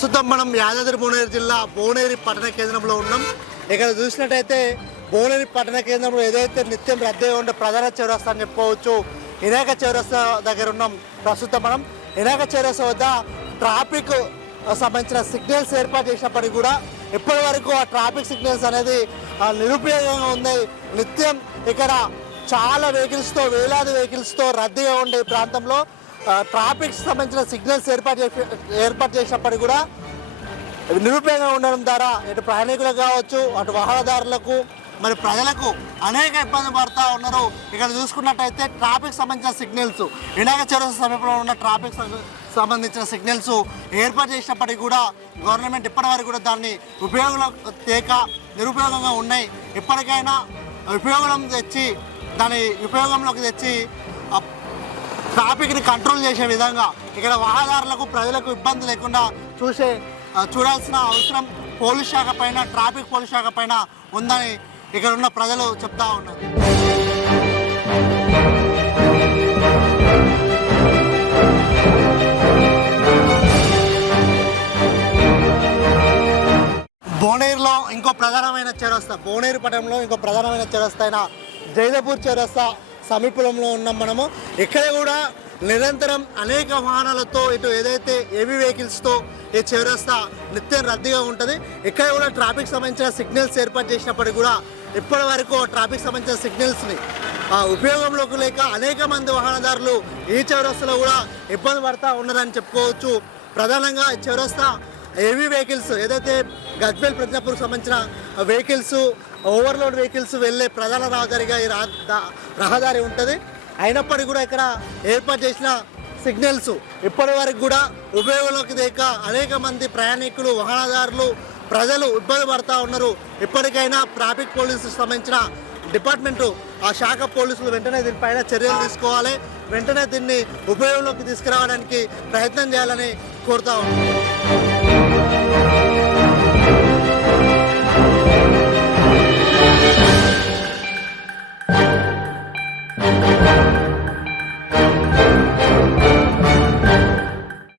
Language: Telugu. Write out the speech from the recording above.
ప్రస్తుతం మనం యాదాద్రి భువనగిరి జిల్లా భువనగిరి పట్టణ కేంద్రంలో ఉన్నాం. ఇక్కడ చూసినట్టయితే భువనగిరి పట్టణ కేంద్రంలో ఏదైతే నిత్యం రద్దీ ఉండే ప్రధాన చౌరస్తా అని చెప్పుకోవచ్చు, వినాయక చౌరస్తా దగ్గర ఉన్నాం. ప్రస్తుతం మనం వినాయక చౌరస్తా వద్ద ట్రాఫిక్ సంబంధించిన సిగ్నల్స్ ఏర్పాటు చేసినప్పటికీ కూడా ఇప్పటి వరకు ఆ ట్రాఫిక్ సిగ్నల్స్ అనేది నిరుపయోగంగా ఉంది. నిత్యం ఇక్కడ చాలా వెహికల్స్తో, వేలాది వెహికల్స్తో రద్దీగా ఉండే ప్రాంతంలో ట్రాఫిక్ సంబంధించిన సిగ్నల్స్ ఏర్పాటు చేసినప్పటికీ కూడా నిరుపయోగంగా ఉండడం ద్వారా ఇటు ప్రయాణికులకు కావచ్చు, అటు వాహనదారులకు, మరి ప్రజలకు అనేక ఇబ్బందులు పడుతూ ఉన్నారు. ఇక్కడ చూసుకున్నట్టయితే ట్రాఫిక్ సంబంధించిన సిగ్నల్స్, వినాయక చౌరస్తా సమీపంలో ఉన్న ట్రాఫిక్ సంబంధించిన సిగ్నల్స్ ఏర్పాటు చేసినప్పటికీ కూడా గవర్నమెంట్ ఇప్పటివరకు కూడా దాన్ని ఉపయోగంలో తేక నిరుపయోగంగా ఉన్నాయి. ఇప్పటికైనా దాని ఉపయోగంలోకి తెచ్చి ట్రాఫిక్ని కంట్రోల్ చేసే విధంగా ఇక్కడ వాహనదారులకు, ప్రజలకు ఇబ్బంది లేకుండా చూడాల్సిన అవసరం పోలీస్ శాఖ పైన, ట్రాఫిక్ పోలీస్ శాఖ పైన ఉందని ఇక్కడ ఉన్న ప్రజలు చెప్తా ఉన్నారు. భువనగిరిలో ఇంకో ప్రధానమైన చౌరస్తా, భువనగిరి పట్టణంలో ఇంకో ప్రధానమైన చౌరస్తా అయిన జైదపూర్ చౌరస్తా సమీపంలో ఉన్నాం మనము. ఇక్కడ కూడా నిరంతరం అనేక వాహనాలతో, ఇటు ఏదైతే హెవీ వెహికల్స్తో ఈ చౌరస్తా నిత్యం రద్దీగా ఉంటుంది. ఇక్కడ కూడా ట్రాఫిక్ సంబంధించిన సిగ్నల్స్ ఏర్పాటు చేసినప్పటికీ కూడా ఇప్పటి వరకు ట్రాఫిక్ సంబంధించిన సిగ్నల్స్ని ఉపయోగంలోకి లేక అనేక మంది వాహనదారులు ఈ చౌరస్తాలో కూడా ఇబ్బంది పడుతూ ఉన్నారని చెప్పుకోవచ్చు. ప్రధానంగా ఈ చౌరస్తా హెవీ వెహికల్స్, ఏదైతే గజ్వేల్ ప్రజ్ఞాపూర్కి సంబంధించిన వెహికల్స్, ఓవర్లోడ్ వెహికల్స్ వెళ్ళే ప్రధాన రహదారిగా ఈ రహదారి ఉంటుంది. అయినప్పటికీ కూడా ఇక్కడ ఏర్పాటు చేసిన సిగ్నల్స్ ఇప్పటి వరకు కూడా ఉపయోగంలోకి లేక అనేక మంది ప్రయాణికులు, వాహనదారులు, ప్రజలు ఇబ్బంది పడుతూ ఉన్నారు. ఇప్పటికైనా ట్రాఫిక్ పోలీసు సంబంధించిన డిపార్ట్మెంటు, ఆ శాఖ పోలీసులు వెంటనే దీనిపైన చర్యలు తీసుకోవాలి. వెంటనే దీన్ని ఉపయోగంలోకి తీసుకురావడానికి ప్రయత్నం చేయాలని కోరుతా ఉన్నాం.